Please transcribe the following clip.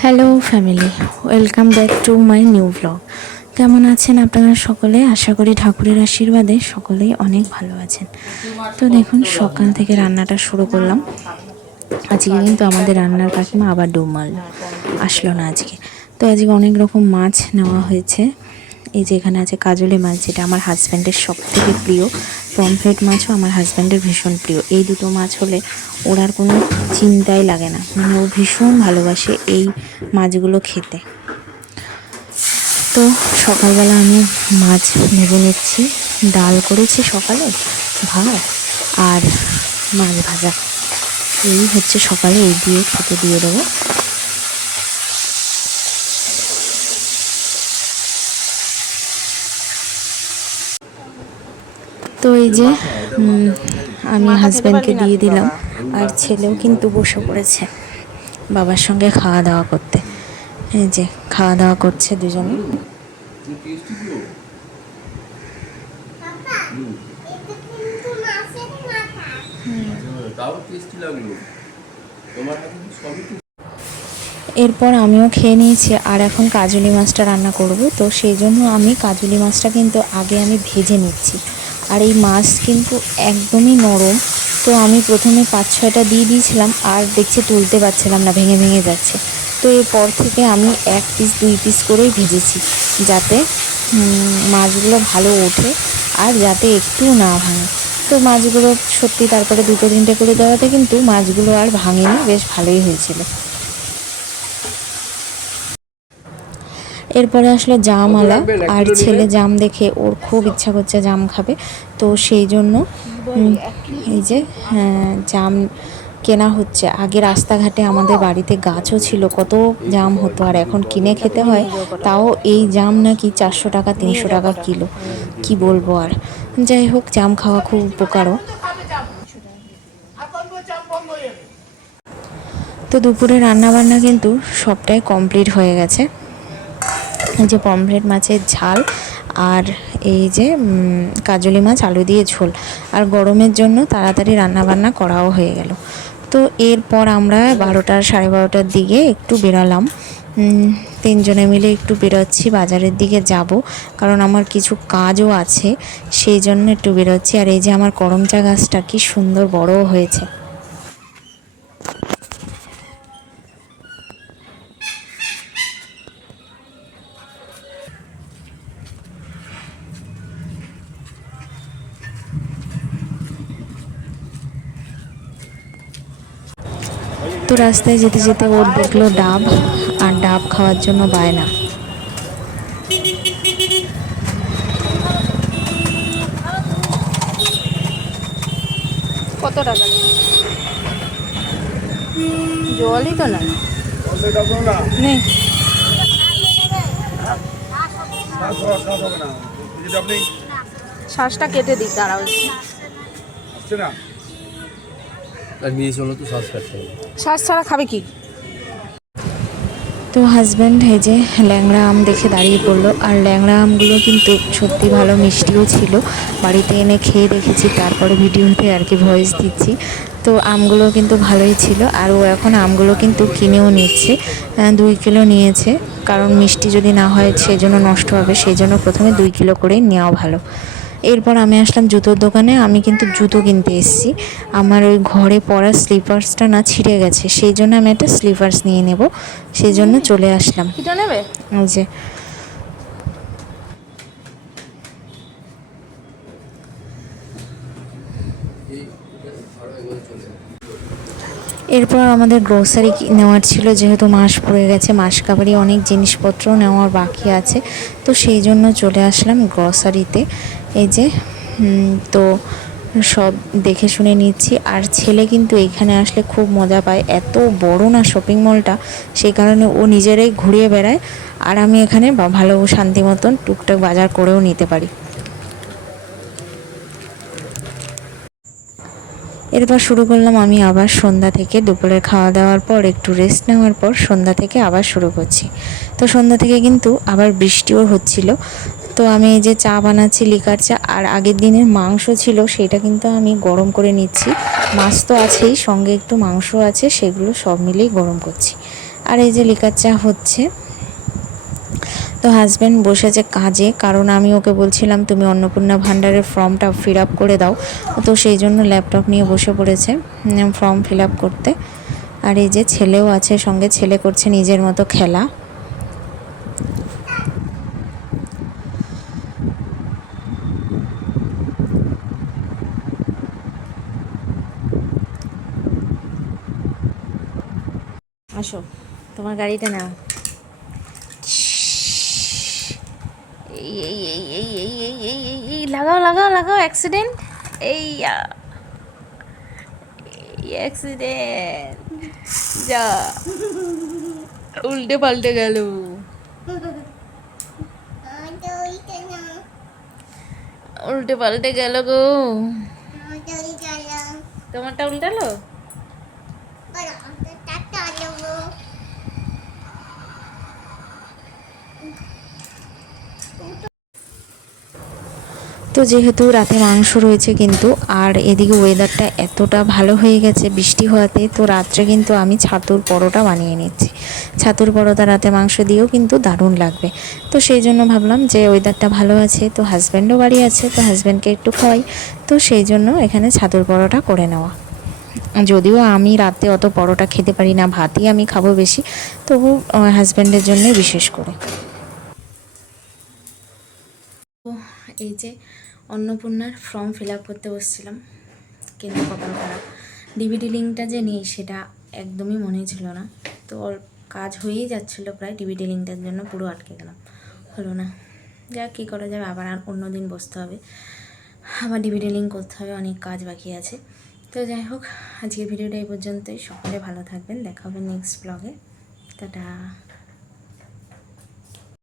Hello family, welcome back to my new blog. কেমন আছেন আপনারা সকলে? আশা করি ঠাকুরের আশীর্বাদে সকলেই অনেক ভালো আছেন। তো দেখুন, সকাল থেকে রান্নাটা শুরু করলাম। আজকে কিন্তু আমাদের রান্নার কাকিমা আবার ডুব মারল, আসলো না আজকে। তো আজকে অনেক রকম মাছ নেওয়া হয়েছে। এই যে এখানে আছে কাজলি মাছ, যেটা আমার হাজব্যান্ডের সব থেকে প্রিয়। পমফ্রেট মাছও আমার হাজব্যান্ডের ভীষণ প্রিয়। এই দুটো মাছ হলে ওর আর কোনো চিন্তাই লাগে না, মানে ও ভীষণ ভালোবাসে এই মাছগুলো খেতে। তো সকালবেলা আমি মাছ ভেজে নিচ্ছি। ডাল করেছি সকালে, ভাত আর মাছ ভাজা। এই হচ্ছে সকালে, এই দিয়ে খেতে দিয়ে দেবো। তো এই যে আমি হাজব্যান্ডকে দিয়ে দিলাম, আর ছেলেও কিন্তু বসে পড়েছে বাবার সঙ্গে খাওয়া দাওয়া করতে। এই যে খাওয়া দাওয়া করছে দুজনে। এরপর আমিও খেয়ে নিয়েছি, আর এখন কাজলি মাছটা রান্না করব। তো সেই জন্য আমি কাজলি মাছটা কিন্তু আগে আমি ভেজে নিচ্ছি। আর এই মাছ কিন্তু একদমই নরম। তো আমি প্রথমে 5-6টা দিয়ে দিয়েছিলাম, আর দেখছি তুলতে পারছিলাম না, ভেঙে ভেঙে যাচ্ছে। তো এরপর থেকে আমি 1 পিস 2 পিস করেই ভেজেছি, যাতে মাছগুলো ভালো ওঠে আর যাতে একটু না ভাঙে। তো মাছগুলো সত্যি তারপরে 2-3টে করে দেওয়াতে কিন্তু মাছগুলো আর ভাঙেনি, বেশ ভালোই হয়েছিল। এরপরে আসলো জামওয়ালা, আর ছেলে জাম দেখে ওর খুব ইচ্ছা করছে জাম খাবে। তো সেই জন্য এই যে জাম কেনা হচ্ছে। আগে রাস্তাঘাটে আমাদের বাড়িতে গাছও ছিল, কত জাম হতো, আর এখন কিনে খেতে হয়। তাও এই জাম নাকি 400 টাকা 300 টাকা কিলো, কি বলবো আর। যাই হোক, জাম খাওয়া খুব উপকারও। তো দুপুরে রান্নাবান্না কিন্তু সবটাই কমপ্লিট হয়ে গেছে। এই যে পমফ্রেট মাছের ঝাল, আর এই যে কাজলি মাছ আলু দিয়ে ঝোল। আর গরমের জন্য তাড়াতাড়ি রান্নাবান্না করাও হয়ে গেল। তো এরপর আমরা 12টা 12:30টার দিকে একটু বেরালাম। 3জনে মিলে একটু বেরোচ্ছি, বাজারের দিকে যাব, কারণ আমার কিছু কাজও আছে, সেই জন্য একটু বেরোচ্ছি। আর এই যে আমার করমচা গাছটা কি সুন্দর বড় হয়েছে। তো রাস্তায় যেতে যেতে ওর দেখলো ডাব, আর ডাব খাওয়ার জন্য বায়না। কত টাকা? জলই তো না নেই। শ্বাসটা কেটে দিই, দাঁড়াও। শ্বাস ছাড়া খাবে কি? তো হাজব্যান্ড হেজে ল্যাংড়া আম দেখে দাঁড়িয়ে পড়লো, আর ল্যাংড়া আমগুলো কিন্তু সত্যি ভালো মিষ্টিও ছিল। বাড়িতে এনে খেয়ে দেখেছি, তারপরে ভিডিওতে আর কি ভয়েস দিচ্ছি। তো আমগুলো কিন্তু ভালোই ছিল, আর ও এখন আমগুলো কিন্তু কিনেও নিচ্ছে। 2 কিলো নিয়েছে, কারণ মিষ্টি যদি না হয় সেই জন্য নষ্ট হবে, সেই জন্য প্রথমে 2 কিলো করেই নেওয়া ভালো। এরপর আমি আসলাম জুতোর দোকানে। আমি কিন্তু জুতো কিনতে এসেছি। আমার ওই ঘরে পরা স্লিপার্সটা না ছিঁড়ে গেছে, সেই জন্য আমি একটা স্লিপার্স নিয়ে নেব, সেই জন্য চলে আসলাম। এটা নেবে? ওই যে এরপর আমাদের গ্রোসারি নেওয়ার ছিল, যেহেতু মাস পড়ে গেছে, মাস কাবারই অনেক জিনিসপত্র নেওয়ার বাকি আছে। তো সেই জন্য চলে আসলাম গ্রোসারিতে। এই যে তো সব দেখে শুনে নিচ্ছি। আর ছেলে কিন্তু এইখানে আসলে খুব মজা পায়, এত বড় না শপিং মলটা, সেই কারণে ও নিজেরাই ঘুরিয়ে বেড়ায়, আর আমি এখানে ভালো শান্তি মতন টুকটাক বাজার করেও নিতে পারি। এরপর শুরু করলাম আমি আবার সন্ধ্যা থেকে। দুপুরের খাওয়া দাওয়ার পর একটু রেস্ট নেওয়ার পর সন্ধ্যা থেকে আবার শুরু করছি। তো সন্ধ্যা থেকে কিন্তু আবার বৃষ্টিও হচ্ছিল। তো আমি এই যে চা বানাচ্ছি, লিকার চা, আর আগের দিনের মাংস ছিল সেটা কিন্তু আমি গরম করে নিচ্ছি। মাছ তো আছেই, সঙ্গে একটু মাংস আছে, সেগুলো সব মিলেই গরম করছি। আর এই যে লিকার চা হচ্ছে। তো হাজব্যান্ড বসেছে কাজে, কারণ আমি ওকে বলছিলাম তুমি অন্নপূর্ণা ভাণ্ডারের ফর্মটা ফিল আপ করে দাও, তো সেই জন্য ল্যাপটপ নিয়ে বসে পড়েছে ফর্ম ফিল আপ করতে। আর এই যে ছেলেও আছে সঙ্গে, ছেলে করছে নিজের মতো খেলা। আসো, তোমার গাড়িটা নাও। এই এই এই এই এই এই এই এই এই লাগাও লাগাও লাগাও, অ্যাক্সিডেন্ট। এই অ্যাক্সিডেন্ট, যা উল্টে পাল্টে গেল। উল্টে পাল্টে গেল গো। তোমারটা উল্টালো। তো যেহেতু রাতে মাংস রয়েছে কিন্তু, আর এদিকে ওয়েদারটা এতটা ভালো হয়ে গেছে বৃষ্টি হওয়াতে, তো রাত্রে কিন্তু আমি ছাতুর পরোটা বানিয়ে নিচ্ছি। ছাতুর পরোটা রাতে মাংস দিয়েও কিন্তু দারুণ লাগবে। তো সেই জন্য ভাবলাম যে ওয়েদারটা ভালো আছে, তো হাজব্যান্ডও বাড়ি আছে, তো হাজব্যান্ডকে একটু খাওয়াই, তো সেই জন্য এখানে ছাতুর পরোটা করে নেওয়া। যদিও আমি রাতে অত পরোটা খেতে পারি না, ভাতই আমি খাবো বেশি, তবু হাজব্যান্ডের জন্যে বিশেষ করে। এই যে অন্নপূর্ণার ফর্ম ফিল আপ করতে বসছিলাম, কিন্তু কপাল খারাপ, ডিভিডি লিঙ্কটা যে নেই সেটা একদমই মনে ছিল না। তো কাজ হয়েই যাচ্ছিলো প্রায়, ডিভিডি লিঙ্কটার জন্য পুরো আটকে গেলাম, হলো না। যা কী করা যাবে, আবার অন্য দিন বসতে হবে, আবার ডিভিডি লিঙ্ক করতে হবে, অনেক কাজ বাকি আছে। তো যাই হোক, আজকের ভিডিওটা এই পর্যন্তই। সকলে ভালো থাকবেন, দেখা হবে নেক্সট ব্লগে। টাটা।